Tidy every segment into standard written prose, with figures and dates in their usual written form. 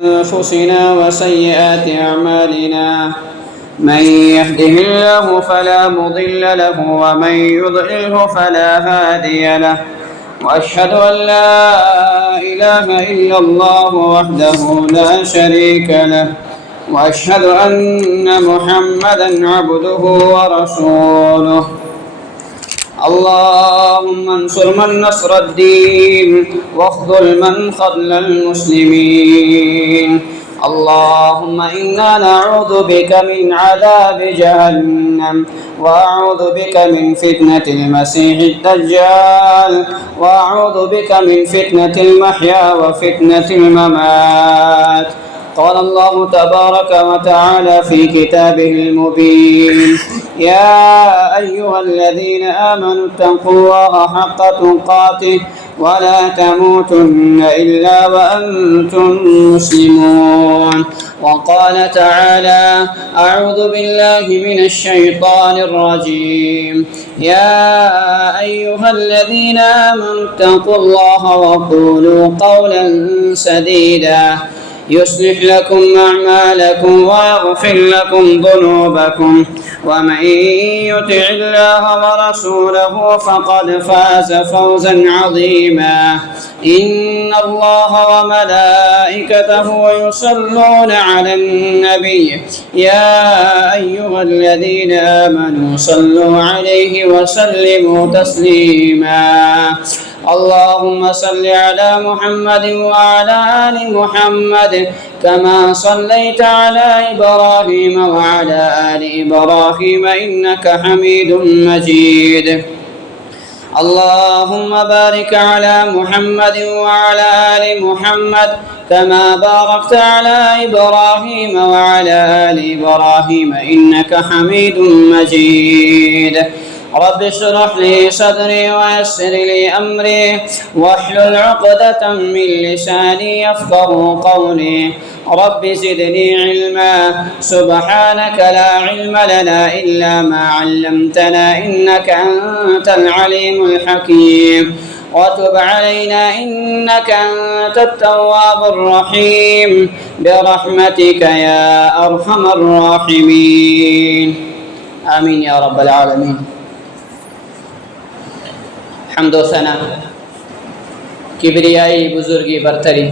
أنفسنا وسيئات أعمالنا من يهده الله فلا مضل له ومن يضلله فلا هادي له وأشهد أن لا إله إلا الله وحده لا شريك له وأشهد أن محمدا عبده ورسوله. اللهم انصر من نصر الدين واخذل من خذل المسلمين. اللهم إنا نعوذ بك من عذاب جهنم وأعوذ بك من فتنة المسيح الدجال وأعوذ بك من فتنة المحيا وفتنة الممات. قال الله تبارك وتعالى في كتابه المبين: يا أيها الذين آمنوا اتقوا الله حق تقاته ولا تموتن إلا وأنتم مسلمون. وقال تعالى: أعوذ بالله من الشيطان الرجيم. يا أيها الذين آمنوا اتقوا الله وقولوا قولا سديدا يصلح لكم أعمالكم ويغفر لكم ذنوبكم ومن يطع الله ورسوله فقد فاز فوزا عظيما. إن الله وملائكته يصلون على النبي يا أيها الذين آمنوا صلوا عليه وسلموا تسليما. اللهم صل على محمد وعلى آل محمد كما صليت على إبراهيم وعلى آل إبراهيم إنك حميد مجيد. اللهم بارك على محمد وعلى آل محمد كما باركت على إبراهيم وعلى آل إبراهيم إنك حميد مجيد. رب اشرح لي صدري ويسر لي أمري واحلل عقدة من لساني يفقهوا قولي. رب زدني علما. سبحانك لا علم لنا إلا ما علمتنا إنك أنت العليم الحكيم. وتب علينا إنك أنت التواب الرحيم برحمتك يا أرحم الراحمين. آمين يا رب العالمين. حمد و ثنا، کبریائی، بزرگی، برتری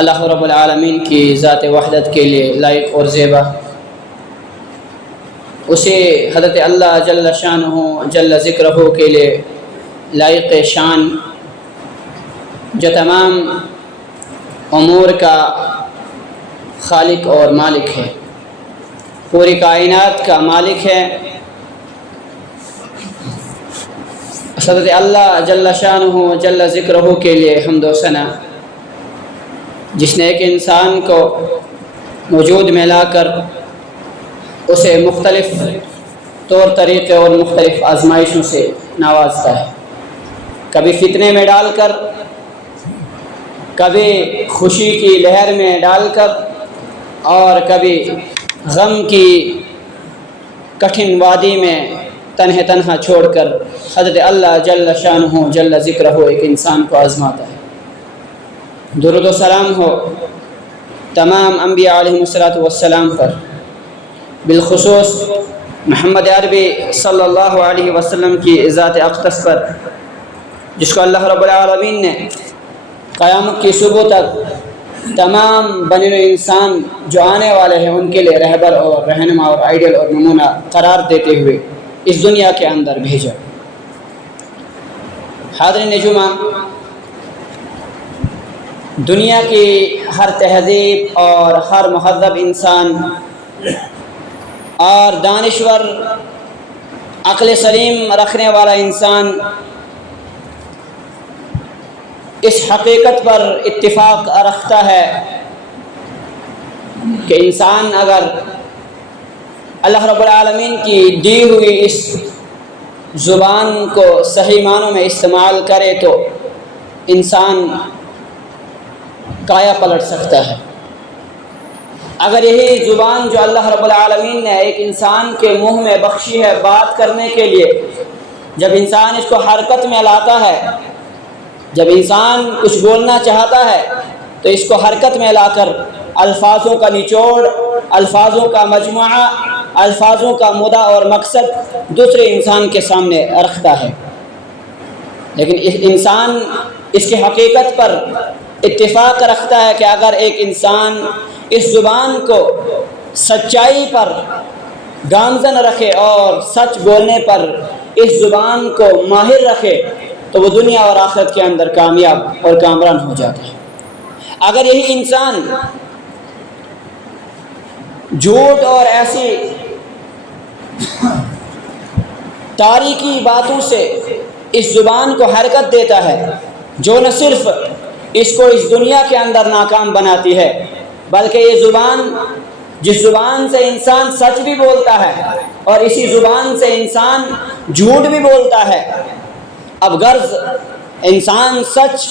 اللہ رب العالمین کی ذات وحدت کے لیے لائق اور زیبا. اسے حضرت اللہ جل شانہ جل ذکرہ کے لیے لائق شان، جو تمام امور کا خالق اور مالک ہے، پوری کائنات کا مالک ہے. حضرت اللہ جل شانہ جل ذکرہ کے لیے حمد و ثنا، جس نے ایک انسان کو وجود میں لا کر اسے مختلف طور طریقے اور مختلف آزمائشوں سے نوازتا ہے. کبھی فتنے میں ڈال کر، کبھی خوشی کی لہر میں ڈال کر، اور کبھی غم کی کٹھن وادی میں تنہا چھوڑ کر حضرت اللہ جل شانہ جل ذکرہ ایک انسان کو آزماتا ہے. درود و سلام ہو تمام انبیاء علیہم السلام پر، بالخصوص محمد عربی صلی اللہ علیہ وسلم کی ذات اقدس پر، جس کو اللہ رب العالمین نے قیامت کی صبح تک تمام بنی نوع انسان جو آنے والے ہیں ان کے لیے رہبر اور رہنما اور آئیڈل اور نمونہ قرار دیتے ہوئے اس دنیا کے اندر بھیجا. حاضرین جمعہ، دنیا کی ہر تہذیب اور ہر مہذب انسان اور دانشور عقل سلیم رکھنے والا انسان اس حقیقت پر اتفاق رکھتا ہے کہ انسان اگر اللہ رب العالمین کی دی ہوئی اس زبان کو صحیح معنوں میں استعمال کرے تو انسان کایا پلٹ سکتا ہے. اگر یہی زبان جو اللہ رب العالمین نے ایک انسان کے منہ میں بخشی ہے بات کرنے کے لیے، جب انسان اس کو حرکت میں لاتا ہے، جب انسان کچھ بولنا چاہتا ہے تو اس کو حرکت میں لا کر الفاظوں کا نچوڑ، الفاظوں کا مجموعہ، الفاظوں کا مدعا اور مقصد دوسرے انسان کے سامنے رکھتا ہے۔ لیکن انسان اس کی حقیقت پر اتفاق رکھتا ہے کہ اگر ایک انسان اس زبان کو سچائی پر گامزن رکھے اور سچ بولنے پر اس زبان کو ماہر رکھے تو وہ دنیا اور آخرت کے اندر کامیاب اور کامران ہو جاتا ہے۔ اگر یہی انسان جھوٹ اور ایسی تاریکی باتوں سے اس زبان کو حرکت دیتا ہے جو نہ صرف اس کو اس دنیا کے اندر ناکام بناتی ہے، بلکہ یہ زبان، جس زبان سے انسان سچ بھی بولتا ہے اور اسی زبان سے انسان جھوٹ بھی بولتا ہے، اب غرض انسان سچ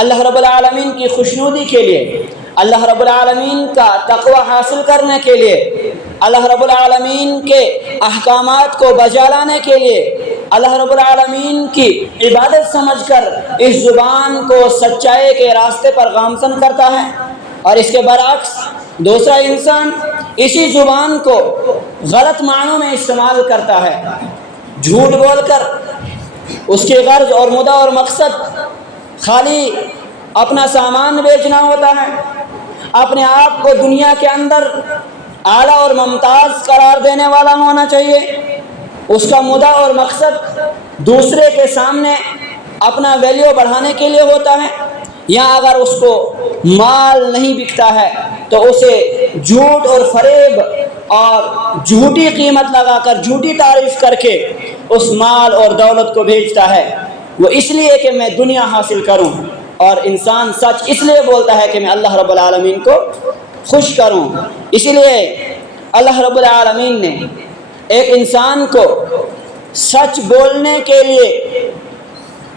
اللہ رب العالمین کی خوشنودی کے لیے، اللہ رب العالمین کا تقوی حاصل کرنے کے لیے، اللہ رب العالمین کے احکامات کو بجا لانے کے لیے، اللہ رب العالمین کی عبادت سمجھ کر اس زبان کو سچائی کے راستے پر گامزن کرتا ہے، اور اس کے برعکس دوسرا انسان اسی زبان کو غلط معنوں میں استعمال کرتا ہے، جھوٹ بول کر اس کی غرض اور مدعا اور مقصد خالی اپنا سامان بیچنا ہوتا ہے، اپنے آپ کو دنیا کے اندر اعلیٰ اور ممتاز قرار دینے والا ہونا چاہیے، اس کا مدعا اور مقصد دوسرے کے سامنے اپنا ویلیو بڑھانے کے لیے ہوتا ہے، یا اگر اس کو مال نہیں بکتا ہے تو اسے جھوٹ اور فریب اور جھوٹی قیمت لگا کر، جھوٹی تعریف کر کے اس مال اور دولت کو بھیجتا ہے، وہ اس لیے کہ میں دنیا حاصل کروں، اور انسان سچ اس لیے بولتا ہے کہ میں اللہ رب العالمین کو خوش کروں۔ اسی لیے اللہ رب العالمین نے ایک انسان کو سچ بولنے کے لیے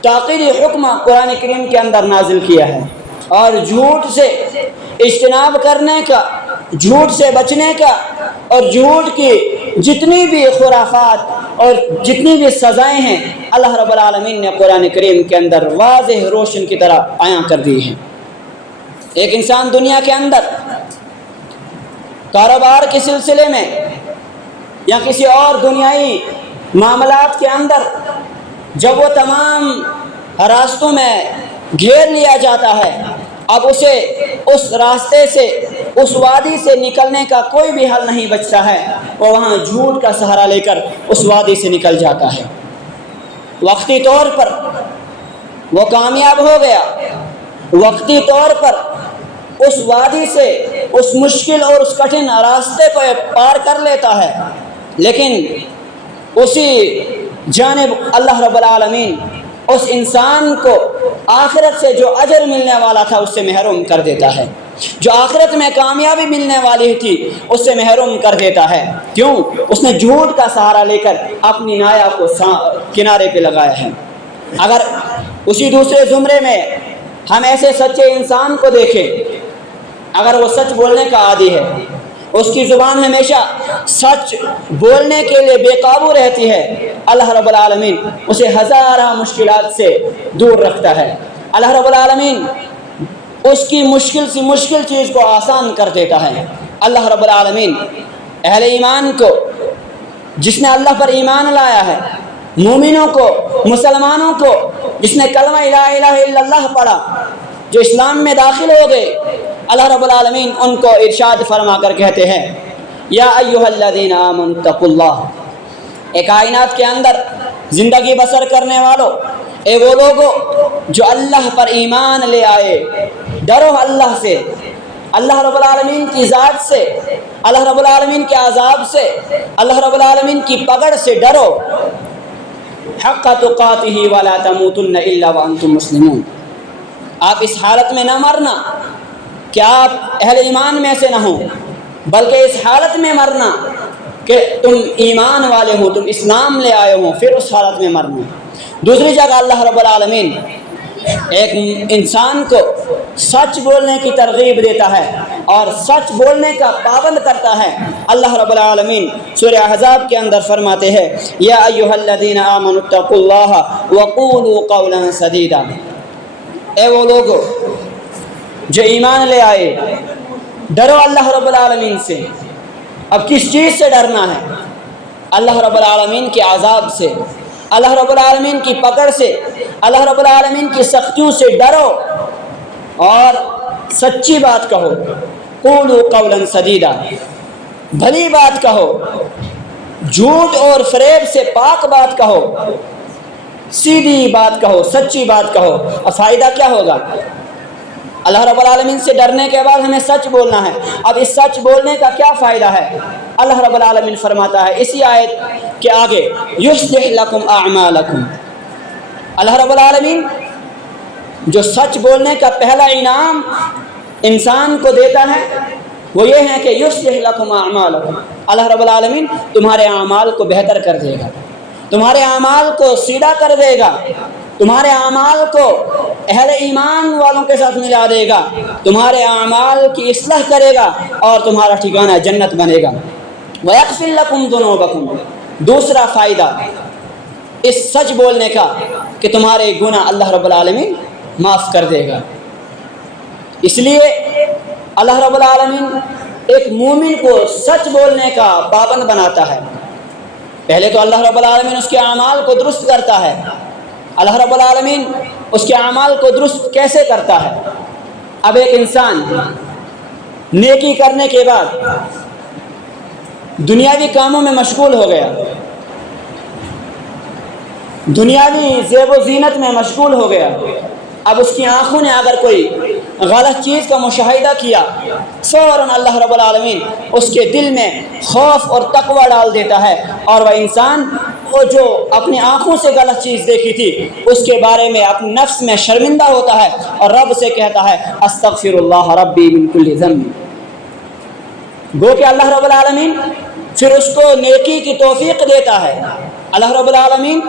تاکیدی حکم قرآن کریم کے اندر نازل کیا ہے، اور جھوٹ سے اجتناب کرنے کا، جھوٹ سے بچنے کا، اور جھوٹ کی جتنی بھی خرافات اور جتنی بھی سزائیں ہیں اللہ رب العالمین نے قرآن کریم کے اندر واضح روشن کی طرح بیان کر دی ہیں۔ ایک انسان دنیا کے اندر کاروبار کے سلسلے میں یا کسی اور دنیائی معاملات کے اندر جب وہ تمام راستوں میں گھیر لیا جاتا ہے، اب اسے اس راستے سے، اس وادی سے نکلنے کا کوئی بھی حل نہیں بچتا ہے، وہ وہاں جھوٹ کا سہارا لے کر اس وادی سے نکل جاتا ہے۔ وقتی طور پر وہ کامیاب ہو گیا، وقتی طور پر اس وادی سے، اس مشکل اور اس کٹھن راستے کو پار کر لیتا ہے، لیکن اسی جانب اللہ رب العالمین اس انسان کو آخرت سے جو اجر ملنے والا تھا اس سے محروم کر دیتا ہے، جو آخرت میں کامیابی ملنے والی تھی اس سے محروم کر دیتا ہے۔ کیوں؟ اس نے جھوٹ کا سہارا لے کر اپنی نایا کو کنارے پہ لگایا ہے۔ اگر اسی دوسرے زمرے میں ہم ایسے سچے انسان کو دیکھیں، اگر وہ سچ بولنے کا عادی ہے، اس کی زبان ہمیشہ سچ بولنے کے لیے بے قابو رہتی ہے، اللہ رب العالمین اسے ہزارہ مشکلات سے دور رکھتا ہے۔ اللہ رب العالمین اس کی مشکل سی مشکل چیز کو آسان کر دیتا ہے۔ اللہ رب العالمین اہل ایمان کو، جس نے اللہ پر ایمان لایا ہے، مومنوں کو، مسلمانوں کو، جس نے کلمہ لا الہ الا اللہ پڑھا، جو اسلام میں داخل ہو گئے، اللہ رب العالمین ان کو ارشاد فرما کر کہتے ہیں، یا ایھا الذین آمنوا اتقوا اللہ، ایک کائنات کے اندر زندگی بسر کرنے والوں، اے وہ لوگوں جو اللہ پر ایمان لے آئے، ڈرو اللہ سے، اللہ رب العالمین کی ذات سے، اللہ رب العالمین کے عذاب سے، اللہ رب العالمین کی پکڑ سے ڈرو، حق تقاتہ ولا تموتن الا وانتم مسلمون۔ آپ اس حالت میں نہ مرنا کہ آپ اہل ایمان میں سے نہ ہوں، بلکہ اس حالت میں مرنا کہ تم ایمان والے ہو، تم اسلام لے آئے ہو، پھر اس حالت میں مرنا۔ دوسری جگہ اللہ رب العالمین ایک انسان کو سچ بولنے کی ترغیب دیتا ہے اور سچ بولنے کا پابند کرتا ہے۔ اللہ رب العالمین سورہ احزاب کے اندر فرماتے ہیں، یا ایھا الذین آمنوا اتقوا اللہ وقولوا قولا سدیدا، اے وہ لوگو جو ایمان لے آئے، ڈرو اللہ رب العالمین سے۔ اب کس چیز سے ڈرنا ہے؟ اللہ رب العالمین کے عذاب سے، اللہ رب العالمین کی پکڑ سے، اللہ رب العالمین کی سختیوں سے ڈرو اور سچی بات کہو۔ قولوا قولا سدیدا، بھلی بات کہو، جھوٹ اور فریب سے پاک بات کہو، سیدھی بات کہو، سچی بات کہو۔ اور فائدہ کیا ہوگا؟ اللہ رب العالمین سے ڈرنے کے بعد ہمیں سچ بولنا ہے۔ اب اس سچ بولنے کا کیا فائدہ ہے؟ اللہ رب العالمین فرماتا ہے اسی آیت کے آگے، یصلح لکم اعمالکم۔ اللہ رب العالمین جو سچ بولنے کا پہلا انعام انسان کو دیتا ہے وہ یہ ہے کہ یصلح لکم اعمالکم، اللہ رب العالمین تمہارے اعمال کو بہتر کر دے گا، تمہارے اعمال کو سیدھا کر دے گا، تمہارے اعمال کو اہل ایمان والوں کے ساتھ ملا دے گا، تمہارے اعمال کی اصلاح کرے گا اور تمہارا ٹھکانہ جنت بنے گا۔ وَيَغْفِرْ لَكُمْ ذُنُوبَكُمْ، دوسرا فائدہ اس سچ بولنے کا کہ تمہارے گناہ اللہ رب العالمین معاف کر دے گا۔ اس لیے اللہ رب العالمین ایک مومن کو سچ بولنے کا پابند بناتا ہے۔ پہلے تو اللہ رب العالمین اس کے اعمال کو درست کرتا ہے۔ اللہ رب العالمین اس کے اعمال کو درست کیسے کرتا ہے؟ اب ایک انسان نیکی کرنے کے بعد دنیاوی کاموں میں مشغول ہو گیا، دنیاوی زیب و زینت میں مشغول ہو گیا، اب اس کی آنکھوں نے اگر کوئی غلط چیز کا مشاہدہ کیا، فوراً اللہ رب العالمین اس کے دل میں خوف اور تقوی ڈال دیتا ہے، اور وہ انسان وہ جو اپنی آنکھوں سے غلط چیز دیکھی تھی اس کے بارے میں اپنے نفس میں شرمندہ ہوتا ہے اور رب سے کہتا ہے استغفر اللہ ربی من کل ذنب۔ گو کہ اللہ رب العالمین پھر اس کو نیکی کی توفیق دیتا ہے۔ اللہ رب العالمین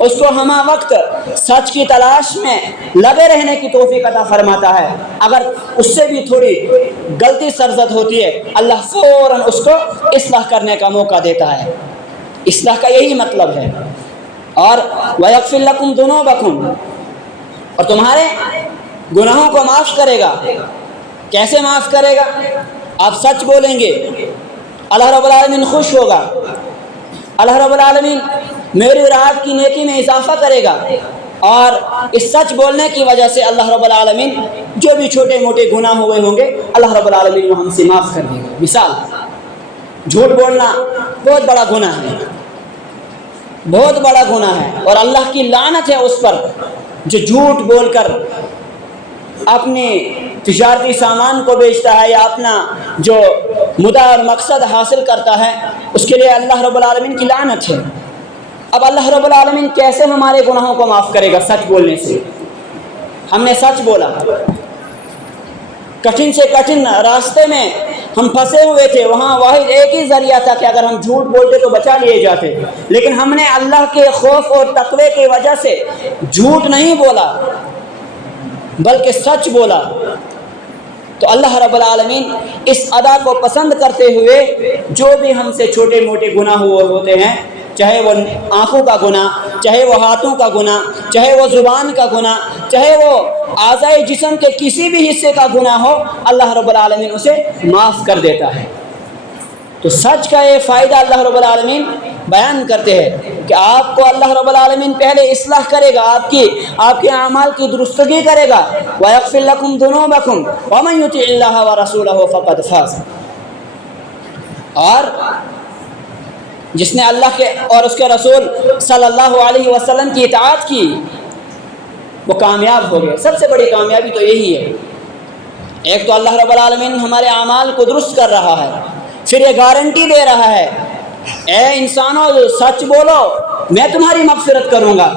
اس کو ہمہ وقت سچ کی تلاش میں لگے رہنے کی توفیق عطا فرماتا ہے۔ اگر اس سے بھی تھوڑی غلطی سرزد ہوتی ہے اللہ فوراً اس کو اصلاح کرنے کا موقع دیتا ہے۔ اصلاح کا یہی مطلب ہے۔ اور وَيَغْفِرْ لَكُمْ ذُنُوبَكُمْ، اور تمہارے گناہوں کو معاف کرے گا۔ کیسے معاف کرے گا؟ آپ سچ بولیں گے، اللہ رب العالمین خوش ہوگا، اللہ رب العالمین میری اور آپ کی نیکی میں اضافہ کرے گا، اور اس سچ بولنے کی وجہ سے اللہ رب العالمین جو بھی چھوٹے موٹے گناہ ہوئے ہوں گے اللہ رب العالمین وہ ہم سے معاف کر دے گا۔ مثال، جھوٹ بولنا بہت بڑا گناہ ہے، بہت بڑا گناہ ہے، اور اللہ کی لعنت ہے اس پر جو جھوٹ بول کر اپنے تجارتی سامان کو بیچتا ہے یا اپنا جو مدعا اور مقصد حاصل کرتا ہے، اس کے لیے اللہ رب العالمین کی لعنت ہے۔ اب اللہ رب العالمین کیسے ہمارے گناہوں کو معاف کرے گا؟ سچ بولنے سے۔ ہم نے سچ بولا، کٹھن سے کٹھن راستے میں ہم پھنسے ہوئے تھے، وہاں واحد ایک ہی ذریعہ تھا کہ اگر ہم جھوٹ بولتے تو بچا لیے جاتے، لیکن ہم نے اللہ کے خوف اور تقوی کی وجہ سے جھوٹ نہیں بولا بلکہ سچ بولا، تو اللہ رب العالمین اس ادا کو پسند کرتے ہوئے جو بھی ہم سے چھوٹے موٹے گناہ ہوتے ہیں، چاہے وہ آنکھوں کا گناہ، چاہے وہ ہاتھوں کا گناہ، چاہے وہ زبان کا گناہ، چاہے وہ اعضائے جسم کے کسی بھی حصے کا گناہ ہو، اللہ رب العالمین اسے معاف کر دیتا ہے۔ تو سچ کا یہ فائدہ اللہ رب العالمین بیان کرتے ہیں کہ آپ کو اللہ رب العالمین پہلے اصلاح کرے گا، آپ کے اعمال کی درستگی کرے گا۔ وَيَغْفِرْ لَكُمْ ذُنُوبَكُمْ وَمَنْ يُطِعِ اللَّهَ وَرَسُولَهُ فَقَدْ فَازَ، اور جس نے اللہ کے اور اس کے رسول صلی اللہ علیہ وسلم کی اطاعت کی وہ کامیاب ہو گئے۔ سب سے بڑی کامیابی تو یہی ہے۔ ایک تو اللہ رب العالمین ہمارے اعمال کو درست کر رہا ہے، پھر یہ گارنٹی دے رہا ہے اے انسانوں سچ بولو میں تمہاری مغفرت کروں گا،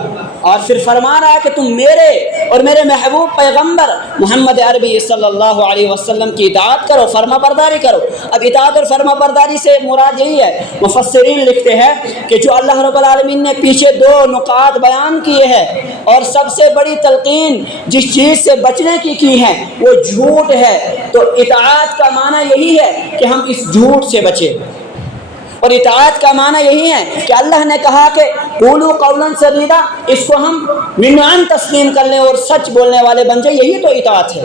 اور پھر فرما رہا ہے کہ تم میرے اور میرے محبوب پیغمبر محمد عربی صلی اللہ علیہ وسلم کی اطاعت کرو، فرما برداری کرو۔ اب اطاعت اور فرما برداری سے مراد یہی ہے، مفسرین لکھتے ہیں کہ جو اللہ رب العالمین نے پیچھے دو نقاط بیان کیے ہیں اور سب سے بڑی تلقین جس چیز سے بچنے کی ہے وہ جھوٹ ہے، تو اطاعت کا معنی یہی ہے کہ ہم اس جھوٹ سے بچیں، اور اطاعت کا معنی یہی ہے کہ اللہ نے کہا کہ قولوا قولا سدیدا، اس کو ہم منعن تسلیم کر لیں اور سچ بولنے والے بن جائیں، یہی تو اطاعت ہے۔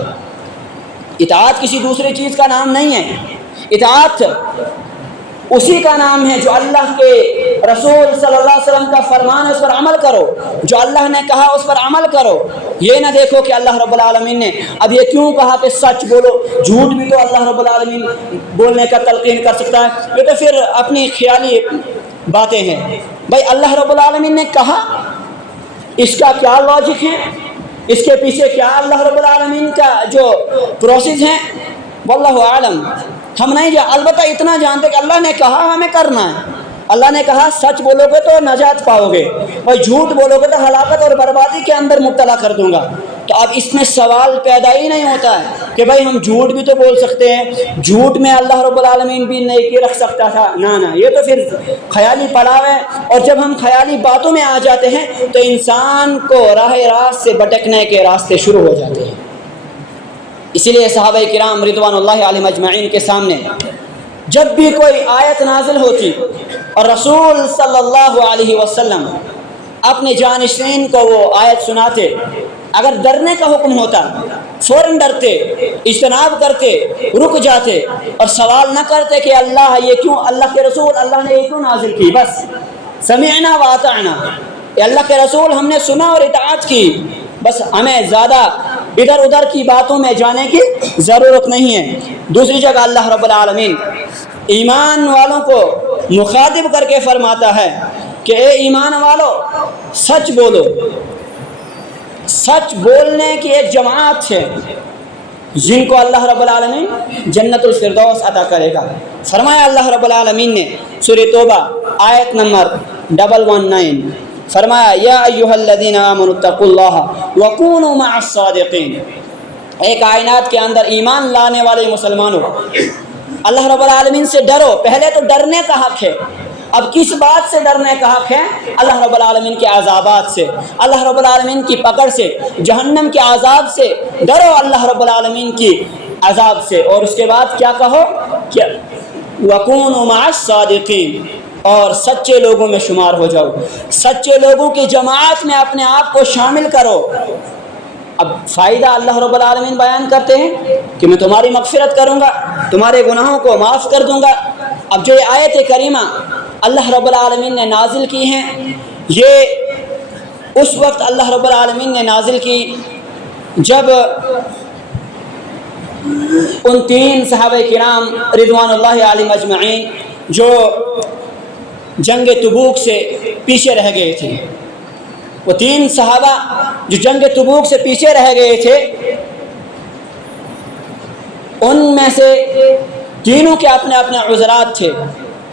اطاعت کسی دوسری چیز کا نام نہیں ہے، اطاعت اسی کا نام ہے جو اللہ کے رسول صلی اللہ علیہ وسلم کا فرمان ہے اس پر عمل کرو، جو اللہ نے کہا اس پر عمل کرو۔ یہ نہ دیکھو کہ اللہ رب العالمین نے اب یہ کیوں کہا کہ سچ بولو، جھوٹ بھی تو اللہ رب العالمین بولنے کا تلقین کر سکتا ہے، یہ تو پھر اپنی خیالی باتیں ہیں۔ بھائی اللہ رب العالمین نے کہا، اس کا کیا لاجک ہے، اس کے پیچھے کیا اللہ رب العالمین کا جو پروسیس ہے، واللہ عالم ہم نہیں البتہ اتنا جانتے کہ اللہ نے کہا ہمیں کرنا ہے۔ اللہ نے کہا سچ بولو گے تو نجات پاؤ گے، اور جھوٹ بولو گے تو ہلاکت اور بربادی کے اندر مبتلا کر دوں گا۔ تو اب اس میں سوال پیدا ہی نہیں ہوتا ہے کہ بھائی ہم جھوٹ بھی تو بول سکتے ہیں، جھوٹ میں اللہ رب العالمین بھی نیکی رکھ سکتا تھا، نہ یہ تو پھر خیالی پڑاؤ ہے۔ اور جب ہم خیالی باتوں میں آ جاتے ہیں تو انسان کو راہ راست سے بھٹکنے کے راستے شروع ہو جاتے ہیں۔ اسی لیے صحابہ کرام رضوان اللہ علیہم اجمعین کے سامنے جب بھی کوئی آیت نازل ہوتی اور رسول صلی اللہ علیہ وسلم اپنے جانشین کو وہ آیت سناتے، اگر ڈرنے کا حکم ہوتا فوراً ڈرتے، اجتناب کرتے، رک جاتے اور سوال نہ کرتے کہ اللہ یہ کیوں، اللہ کے رسول اللہ نے یہ کیوں نازل کی، بس سمعنا واطعنا، اللہ کے رسول ہم نے سنا اور اطاعت کی، بس ہمیں زیادہ ادھر ادھر کی باتوں میں جانے کی ضرورت نہیں ہے۔ دوسری جگہ اللہ رب العالمین ایمان والوں کو مخاطب کر کے فرماتا ہے کہ اے ایمان والو سچ بولو۔ سچ بولنے کی ایک جماعت ہے جن کو اللہ رب العالمین جنت الفردوس عطا کرے گا۔ فرمایا اللہ رب العالمین نے سورہ توبہ آیت نمبر 119، فرمایا یا ایھا الذین آمنوا اتقوا اللہ وکونوا مع الصادقین۔ ایک کائنات کے اندر ایمان لانے والے مسلمانوں، اللہ رب العالمین سے ڈرو۔ پہلے تو ڈرنے کا حق ہے، اب کس بات سے ڈرنے کا حق ہے؟ اللہ رب العالمین کے عذابات سے، اللہ رب العالمین کی پکڑ سے، جہنم کے عذاب سے ڈرو، اللہ رب العالمین کی عذاب سے۔ اور اس کے بعد کیا کہو کہ وَكُونُوا مَعَ الصَّادِقِينَ، اور سچے لوگوں میں شمار ہو جاؤ، سچے لوگوں کی جماعت میں اپنے آپ کو شامل کرو۔ اب فائدہ اللہ رب العالمین بیان کرتے ہیں کہ میں تمہاری مغفرت کروں گا، تمہارے گناہوں کو معاف کر دوں گا۔ اب جو یہ آیت کریمہ اللہ رب العالمین نے نازل کی ہیں، یہ اس وقت اللہ رب العالمین نے نازل کی جب ان تین صحابہ کرام رضوان اللہ علیہم اجمعین جو جنگ تبوک سے پیچھے رہ گئے تھے، وہ تین صحابہ جو جنگ تبوک سے پیچھے رہ گئے تھے، ان میں سے تینوں کے اپنے اپنے عذرات تھے۔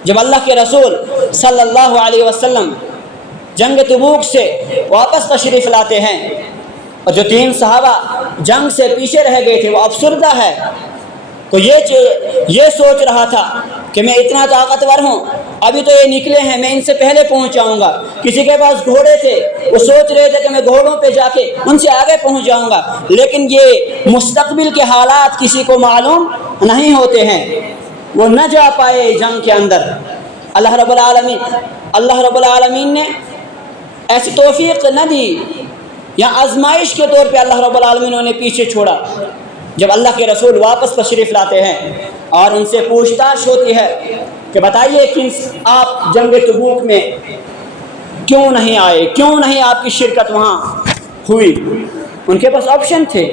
جب اللہ کے رسول صلی اللہ علیہ وسلم جنگ تبوک سے واپس تشریف لاتے ہیں، اور جو تین صحابہ جنگ سے پیچھے رہ گئے تھے وہ افسردہ ہے، تو یہ سوچ رہا تھا کہ میں اتنا طاقتور ہوں، ابھی تو یہ نکلے ہیں، میں ان سے پہلے پہنچ جاؤں گا۔ کسی کے پاس گھوڑے تھے، وہ سوچ رہے تھے کہ میں گھوڑوں پہ جا کے ان سے آگے پہنچ جاؤں گا، لیکن یہ مستقبل کے حالات کسی کو معلوم نہیں ہوتے ہیں، وہ نہ جا پائے جنگ کے اندر۔ اللہ رب العالمین نے ایسی توفیق نہ دی، یا آزمائش کے طور پہ اللہ رب العالمین انہیں پیچھے چھوڑا۔ جب اللہ کے رسول واپس تشریف لاتے ہیں اور ان سے پوچھ تاچھ ہوتی ہے کہ بتائیے کہ آپ جنگ تبوک میں کیوں نہیں آئے، کیوں نہیں آپ کی شرکت وہاں ہوئی؟ ان کے پاس آپشن تھے،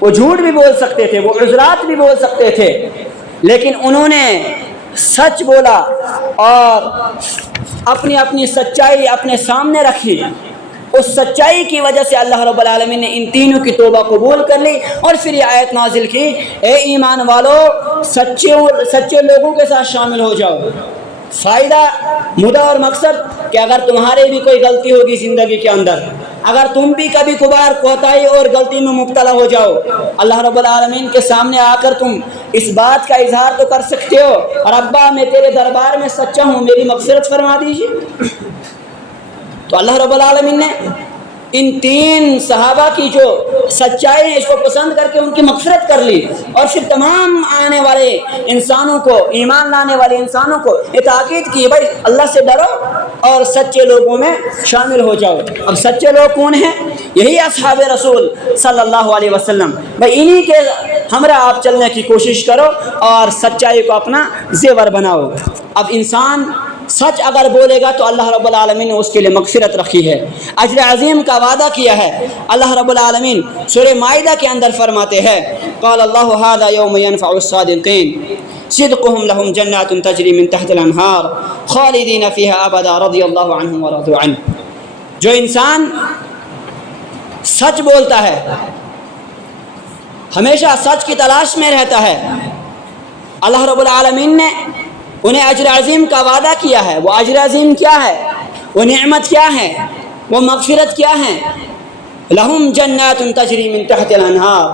وہ جھوٹ بھی بول سکتے تھے، وہ عذرات بھی بول سکتے تھے، لیکن انہوں نے سچ بولا اور اپنی سچائی اپنے سامنے رکھی۔ اس سچائی کی وجہ سے اللہ رب العالمین نے ان تینوں کی توبہ قبول کر لی، اور پھر یہ آیت نازل کی، اے ایمان والو سچے لوگوں کے ساتھ شامل ہو جاؤ۔ فائدہ، مدعا اور مقصد کہ اگر تمہارے بھی کوئی غلطی ہوگی زندگی کے اندر، اگر تم بھی کبھی کبھار کوتاہی اور غلطی میں مبتلا ہو جاؤ، اللہ رب العالمین کے سامنے آ کر تم اس بات کا اظہار تو کر سکتے ہو، اور ابا میں تیرے دربار میں سچا ہوں، میری مغفرت فرما دیجیے۔ تو اللہ رب العالمین نے ان 3 صحابہ کی جو سچائی ہے اس کو پسند کر کے ان کی مغفرت کر لی، اور پھر تمام آنے والے انسانوں کو، ایمان لانے والے انسانوں کو یہ تاکید کی بھائی اللہ سے ڈرو اور سچے لوگوں میں شامل ہو جاؤ۔ اب سچے لوگ کون ہیں؟ یہی اصحاب رسول صلی اللہ علیہ وسلم، بھائی انہی کے ہمراہ آپ چلنے کی کوشش کرو اور سچائی کو اپنا زیور بناؤ۔ اب انسان سچ اگر بولے گا تو اللہ رب العالمین نے اس کے لیے مغفرت رکھی ہے، اجر عظیم کا وعدہ کیا ہے۔ اللہ رب العالمین سورہ مائدہ کے اندر فرماتے ہیں قال اللہ ھذا یوم ینفع الصادقین صدقهم لهم جنات تجری من تحت الانہار خالدین فیہا ابدا رضی اللہ عنہم ورضوا عنہ۔ جو انسان سچ بولتا ہے، ہمیشہ سچ کی تلاش میں رہتا ہے، اللہ رب العالمین نے انہیں اجر عظیم کا وعدہ کیا ہے۔ وہ اجر عظیم کیا ہے؟ وہ نعمت کیا ہے؟ وہ مغفرت کیا ہے؟ لہم جنات تجری من تحت الانہار،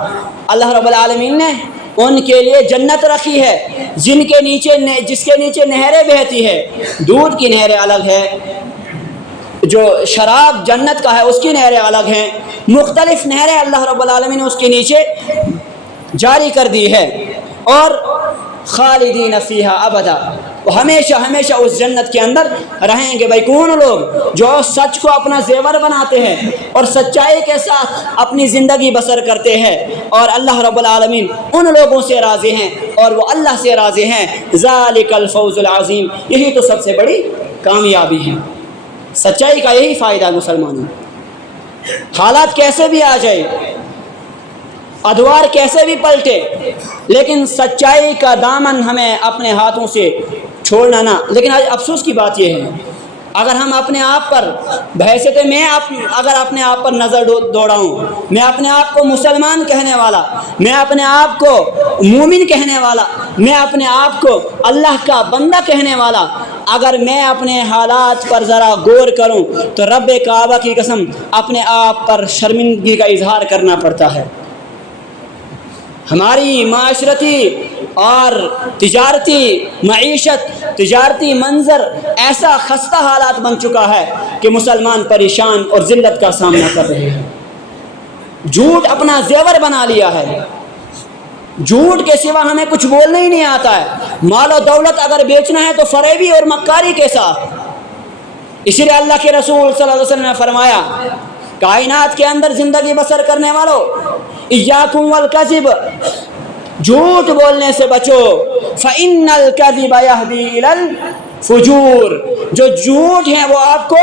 اللہ رب العالمین نے ان کے لیے جنت رکھی ہے جس کے نیچے نہریں بہتی ہے۔ دودھ کی نہریں الگ ہے، جو شراب جنت کا ہے اس کی نہریں الگ ہیں، مختلف نہریں اللہ رب العالمین نے اس کے نیچے جاری کر دی ہے۔ اور خالدین فیہا ابدا، وہ ہمیشہ ہمیشہ اس جنت کے اندر رہیں گے۔ بھائی کون لوگ جو سچ کو اپنا زیور بناتے ہیں اور سچائی کے ساتھ اپنی زندگی بسر کرتے ہیں، اور اللہ رب العالمین ان لوگوں سے راضی ہیں اور وہ اللہ سے راضی ہیں۔ ذالک الفوز العظیم، یہی تو سب سے بڑی کامیابی ہے۔ سچائی کا یہی فائدہ ہے مسلمانوں، حالات کیسے بھی آ جائے، ادوار کیسے بھی پلٹے، لیکن سچائی کا دامن ہمیں اپنے ہاتھوں سے چھوڑنا نہ۔ لیکن آج افسوس کی بات یہ ہے، اگر ہم اپنے آپ پر بحیثیت میں اگر اپنے آپ پر نظر دوڑاؤں، میں اپنے آپ کو مسلمان کہنے والا، میں اپنے آپ کو مومن کہنے والا، میں اپنے آپ کو اللہ کا بندہ کہنے والا، اگر میں اپنے حالات پر ذرا غور کروں تو رب کعبہ کی قسم اپنے آپ پر شرمندگی کا اظہار کرنا پڑتا ہے۔ ہماری معاشرتی اور تجارتی معیشت، تجارتی منظر ایسا خستہ حالات بن چکا ہے کہ مسلمان پریشان اور ذلت کا سامنا کر رہے ہیں۔ جھوٹ اپنا زیور بنا لیا ہے، جھوٹ کے سوا ہمیں کچھ بولنا ہی نہیں آتا ہے۔ مال و دولت اگر بیچنا ہے تو فریبی اور مکاری کے ساتھ۔ اسی لیے اللہ کے رسول صلی اللہ علیہ وسلم نے فرمایا کائنات کے اندر زندگی بسر کرنے والوں ایاکم والکذب، جھوٹ بولنے سے بچو، فإن الکذب یہدی الی الفجور، جو جھوٹ ہے وہ آپ کو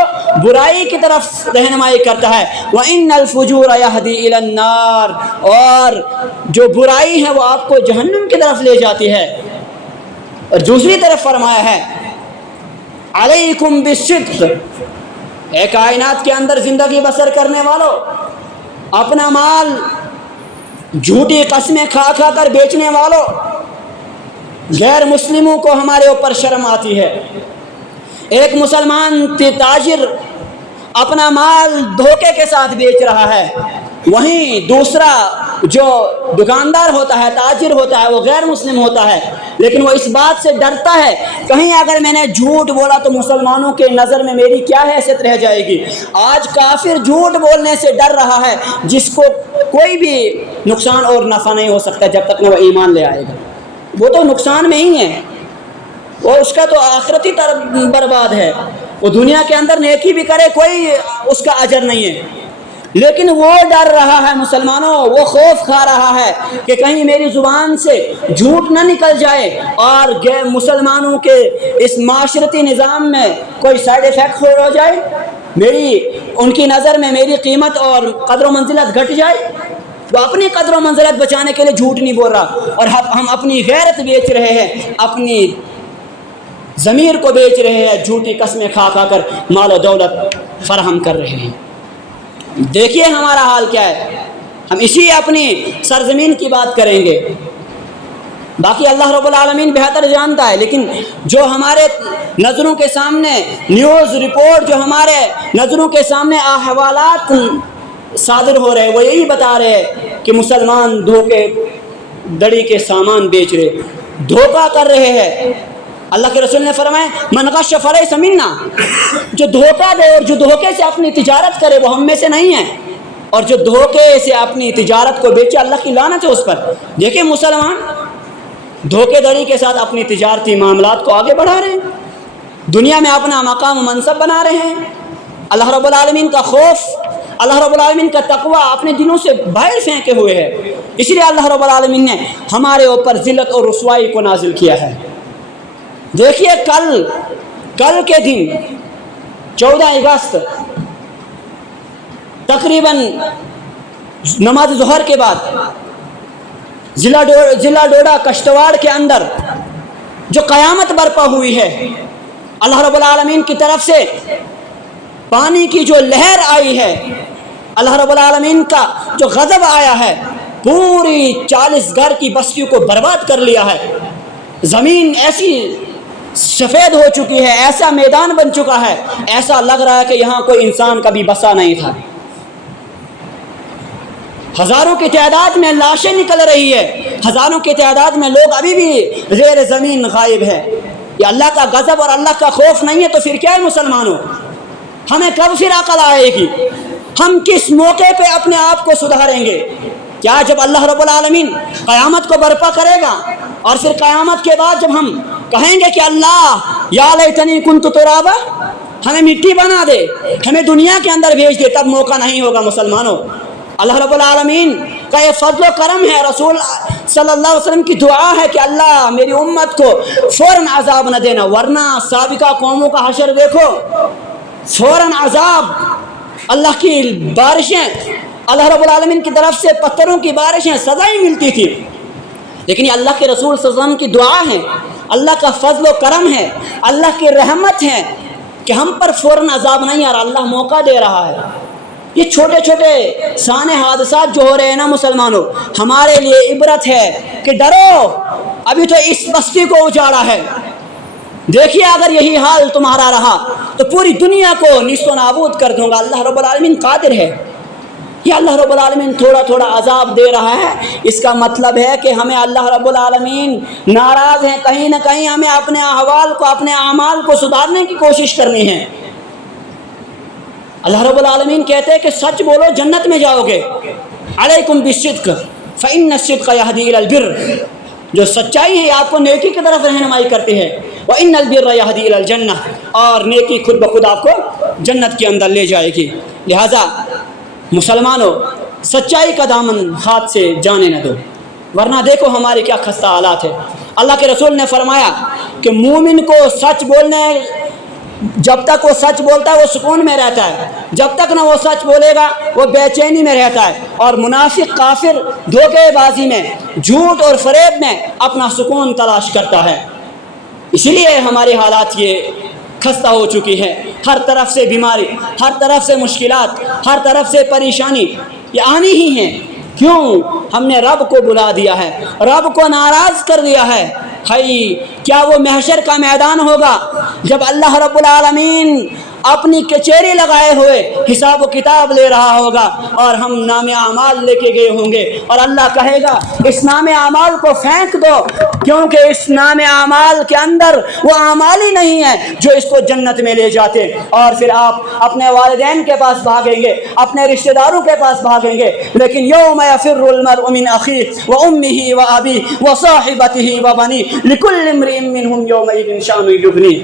برائی کی طرف رہنمائی کرتا ہے، وإن الفجور یہدی الی النار، اور جو برائی ہے وہ آپ کو جہنم کی طرف لے جاتی ہے۔ اور دوسری طرف فرمایا ہے علیکم بالصدق، اے کائنات کے اندر زندگی بسر کرنے والوں، اپنا مال جھوٹی قسمیں کھا کھا کر بیچنے والوں، غیر مسلموں کو ہمارے اوپر شرم آتی ہے۔ ایک مسلمان تاجر اپنا مال دھوکے کے ساتھ بیچ رہا ہے، وہیں دوسرا جو دکاندار ہوتا ہے، تاجر ہوتا ہے، وہ غیر مسلم ہوتا ہے، لیکن وہ اس بات سے ڈرتا ہے کہیں اگر میں نے جھوٹ بولا تو مسلمانوں کے نظر میں میری کیا حیثیت رہ جائے گی۔ آج کافر جھوٹ بولنے سے ڈر رہا ہے، جس کو کوئی بھی نقصان اور نفع نہیں ہو سکتا جب تک نہ وہ ایمان لے آئے گا، وہ تو نقصان میں ہی ہے، وہ اس کا تو آخرتی برباد ہے۔ وہ دنیا کے اندر نیکی بھی کرے کوئی اس کا اجر نہیں ہے، لیکن وہ ڈر رہا ہے مسلمانوں، وہ خوف کھا رہا ہے کہ کہیں میری زبان سے جھوٹ نہ نکل جائے اور مسلمانوں کے اس معاشرتی نظام میں کوئی سائیڈ ایفیکٹ ہو جائے، ان کی نظر میں میری قیمت اور قدر و منزلت گھٹ جائے۔ وہ اپنی قدر و منزلت بچانے کے لیے جھوٹ نہیں بول رہا، اور ہم اپنی غیرت بیچ رہے ہیں، اپنی ضمیر کو بیچ رہے ہیں، جھوٹی قسمیں کھا کھا کر مال و دولت فراہم کر رہے ہیں۔ دیکھیے ہمارا حال کیا ہے، ہم اسی اپنی سرزمین کی بات کریں گے، باقی اللہ رب العالمین بہتر جانتا ہے، لیکن جو ہمارے نظروں کے سامنے نیوز رپورٹ، جو ہمارے نظروں کے سامنے احوالات صادر ہو رہے، وہ یہی بتا رہے کہ مسلمان دھوکے دڑی کے سامان بیچ رہے، دھوکہ کر رہے ہیں، اللہ کے رسول نے فرمایا من غش فلیس منا، جو دھوکہ دے اور جو دھوکے سے اپنی تجارت کرے وہ ہم میں سے نہیں ہے، اور جو دھوکے سے اپنی تجارت کو بیچے اللہ کی لعنت ہے اس پر۔ دیکھیں مسلمان دھوکے دڑی کے ساتھ اپنی تجارتی معاملات کو آگے بڑھا رہے ہیں، دنیا میں اپنا مقام و منصب بنا رہے ہیں، اللہ رب العالمین کا خوف، اللہ رب العالمین کا تقوی اپنے دلوں سے باہر پھینکے ہوئے ہے۔ اس لیے اللہ رب العالمین نے ہمارے اوپر ذلت اور رسوائی کو نازل کیا ہے۔ دیکھیے کل کے دن 14 اگست تقریباً نماز ظہر کے بعد ضلع ڈوڈا کشتواڑ کے اندر جو قیامت برپا ہوئی ہے، اللہ رب العالمین کی طرف سے پانی کی جو لہر آئی ہے، اللہ رب العالمین کا جو غضب آیا ہے، پوری 40 گھر کی بستیوں کو برباد کر لیا ہے۔ زمین ایسی سفید ہو چکی ہے، ایسا میدان بن چکا ہے، ایسا لگ رہا ہے کہ یہاں کوئی انسان کبھی بسا نہیں تھا۔ ہزاروں کی تعداد میں لاشیں نکل رہی ہے، ہزاروں کی تعداد میں لوگ ابھی بھی زیر زمین غائب ہے۔ یہ اللہ کا غضب اور اللہ کا خوف نہیں ہے تو پھر کیا ہے مسلمانوں؟ ہمیں کب پھر عقل آئے گی؟ ہم کس موقع پہ اپنے آپ کو سدھاریں گے؟ کیا جب اللہ رب العالمین قیامت کو برپا کرے گا اور پھر قیامت کے بعد جب ہم کہیں گے کہ اللہ یا لیتنی کنت ترابا، ہمیں مٹی بنا دے، ہمیں دنیا کے اندر بھیج دے، تب موقع نہیں ہوگا مسلمانوں۔ اللہ رب العالمین کا یہ فضل و کرم ہے، رسول صلی اللہ علیہ وسلم کی دعا ہے کہ اللہ میری امت کو فوراً عذاب نہ دینا، ورنہ سابقہ قوموں کا حشر دیکھو، فوراً عذاب، اللہ کی بارشیں، اللہ رب العالمین کی طرف سے پتھروں کی بارشیں، سزائیں ملتی تھی۔ لیکن یہ اللہ کے رسول صلی اللہ علیہ وسلم کی دعا ہے، اللہ کا فضل و کرم ہے، اللہ کی رحمت ہے کہ ہم پر فوراً عذاب نہیں آ رہا، اللہ موقع دے رہا ہے۔ یہ چھوٹے چھوٹے سانے حادثات جو ہو رہے ہیں نا مسلمانوں، ہمارے لیے عبرت ہے کہ ڈرو، ابھی تو اس بستی کو اجاڑا ہے، دیکھیے اگر یہی حال تمہارا رہا تو پوری دنیا کو نیست و نابود کر دوں گا۔ اللہ رب العالمین قادر ہے۔ یہ اللہ رب العالمین تھوڑا تھوڑا عذاب دے رہا ہے، اس کا مطلب ہے کہ ہمیں اللہ رب العالمین ناراض ہیں، کہیں نہ کہیں ہمیں اپنے احوال کو، اپنے اعمال کو سدھارنے کی کوشش کرنی ہے۔ اللہ رب العالمین کہتے ہیں کہ سچ بولو جنت میں جاؤ گے، علیکم بالصدق فإن الصدق یہدی الی البر، جو سچائی ہے آپ کو نیکی کی طرف رہنمائی کرتی ہے، وإن البر یہدی الی الجنہ، اور نیکی خود بخود آپ کو جنت کے اندر لے جائے گی۔ لہذا مسلمانوں سچائی کا دامن ہاتھ سے جانے نہ دو، ورنہ دیکھو ہمارے کیا خستہ حالات ہے۔ اللہ کے رسول نے فرمایا کہ مومن کو سچ بولنے، جب تک وہ سچ بولتا ہے وہ سکون میں رہتا ہے، جب تک نہ وہ سچ بولے گا وہ بے چینی میں رہتا ہے، اور منافق کافر دھوکے بازی میں، جھوٹ اور فریب میں اپنا سکون تلاش کرتا ہے۔ اسی لیے ہمارے حالات یہ خستہ ہو چکی ہے، ہر طرف سے بیماری، ہر طرف سے مشکلات، ہر طرف سے پریشانی یہ آنی ہی ہیں۔ کیوں؟ ہم نے رب کو بلا دیا ہے، رب کو ناراض کر دیا ہے۔ کیا وہ محشر کا میدان ہوگا جب اللہ رب العالمین اپنی کچہری لگائے ہوئے حساب و کتاب لے رہا ہوگا اور ہم نام اعمال لے کے گئے ہوں گے، اور اللہ کہے گا اس نام اعمال کو پھینک دو، کیونکہ اس نام اعمال کے اندر وہ اعمال ہی نہیں ہے جو اس کو جنت میں لے جاتے، اور پھر آپ اپنے والدین کے پاس بھاگیں گے، اپنے رشتہ داروں کے پاس بھاگیں گے۔ لیکن یوم یفر المرء من اخیہ وامہ وابیہ وصاحبتہ وبنیہ لکل امرئ منہم یومئذ شأن یغنیہ،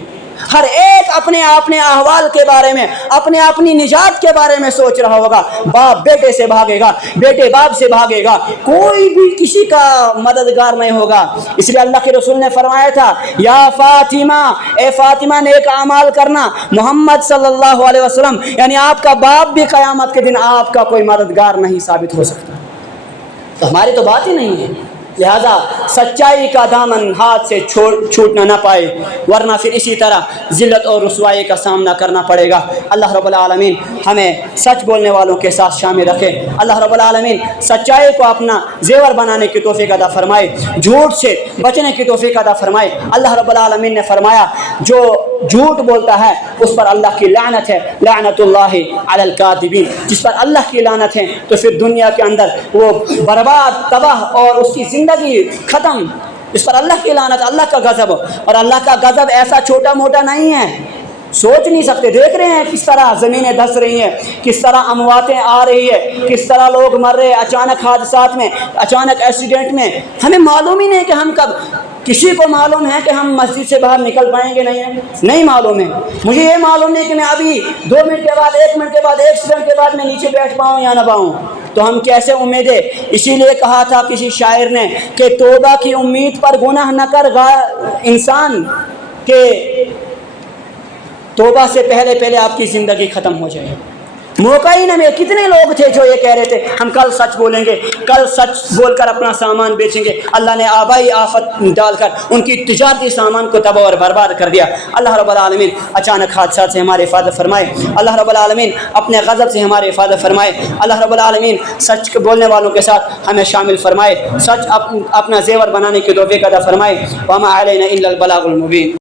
ہر ایک اپنے احوال کے بارے میں، اپنی نجات کے بارے میں سوچ رہا ہوگا۔ باپ بیٹے سے بھاگے گا، بیٹے باپ سے بھاگے گا، کوئی بھی کسی کا مددگار نہیں ہوگا۔ اس لیے اللہ کے رسول نے فرمایا تھا یا فاطمہ، اے فاطمہ نیک اعمال کرنا، محمد صلی اللہ علیہ وسلم یعنی آپ کا باپ بھی قیامت کے دن آپ کا کوئی مددگار نہیں ثابت ہو سکتا۔ تو ہماری تو بات ہی نہیں ہے، لہذا سچائی کا دامن ہاتھ سے چھوٹنا نہ پائے، ورنہ پھر اسی طرح ذلت اور رسوائی کا سامنا کرنا پڑے گا۔ اللہ رب العالمین ہمیں سچ بولنے والوں کے ساتھ شامل رکھے، اللہ رب العالمین سچائی کو اپنا زیور بنانے کی توفیق عطا فرمائے، جھوٹ سے بچنے کی توفیق عطا فرمائے۔ اللہ رب العالمین نے فرمایا جو جھوٹ بولتا ہے اس پر اللہ کی لعنت ہے، لعنت اللہ علی الکاذبین، جس پر اللہ کی لعنت ہے تو پھر دنیا کے اندر وہ برباد، تباہ اور اس کی زندگی ختم، اس پر اللہ کی لعنت، اللہ کا غضب. اور اللہ کا غضب ایسا چھوٹا موٹا نہیں ہے، سوچ نہیں سکتے. دیکھ رہے ہیں کس طرح زمینیں دھس رہی ہیں، کس طرح امواتیں آ رہی ہے، کس طرح لوگ مر رہے ہیں اچانک حادثات میں، اچانک ایکسیڈنٹ میں. ہمیں معلوم ہی نہیں کہ ہم کب، کسی کو معلوم ہے کہ ہم مسجد سے باہر نکل پائیں گے؟ نہیں معلوم ہے. مجھے یہ معلوم نہیں کہ میں ابھی 2 منٹ کے بعد، 1 منٹ کے بعد، 1 سیکنڈ کے بعد میں نیچے بیٹھ پاؤں یا نہ پاؤں. تو ہم کیسے امیدیں. اسی لیے کہا تھا کسی شاعر نے کہ توبہ کی امید پر گناہ نہ کر انسان، کہ توبہ سے پہلے آپ کی زندگی ختم ہو جائے. موقع ہی نہ ملے. کتنے لوگ تھے جو یہ کہہ رہے تھے ہم کل سچ بولیں گے، کل سچ بول کر اپنا سامان بیچیں گے. اللہ نے آبائی آفت ڈال کر ان کی تجارتی سامان کو تباہ اور برباد کر دیا. اللہ رب العالمین اچانک حادثات سے ہمارے حفاظت فرمائے. اللہ رب العالمین اپنے غضب سے ہمارے حفاظت فرمائے. اللہ رب العالمین سچ بولنے والوں کے ساتھ ہمیں شامل فرمائے. سچ اپنا زیور بنانے کی توفیق عطا فرمائے. وما علینا الا البلاغ المبین.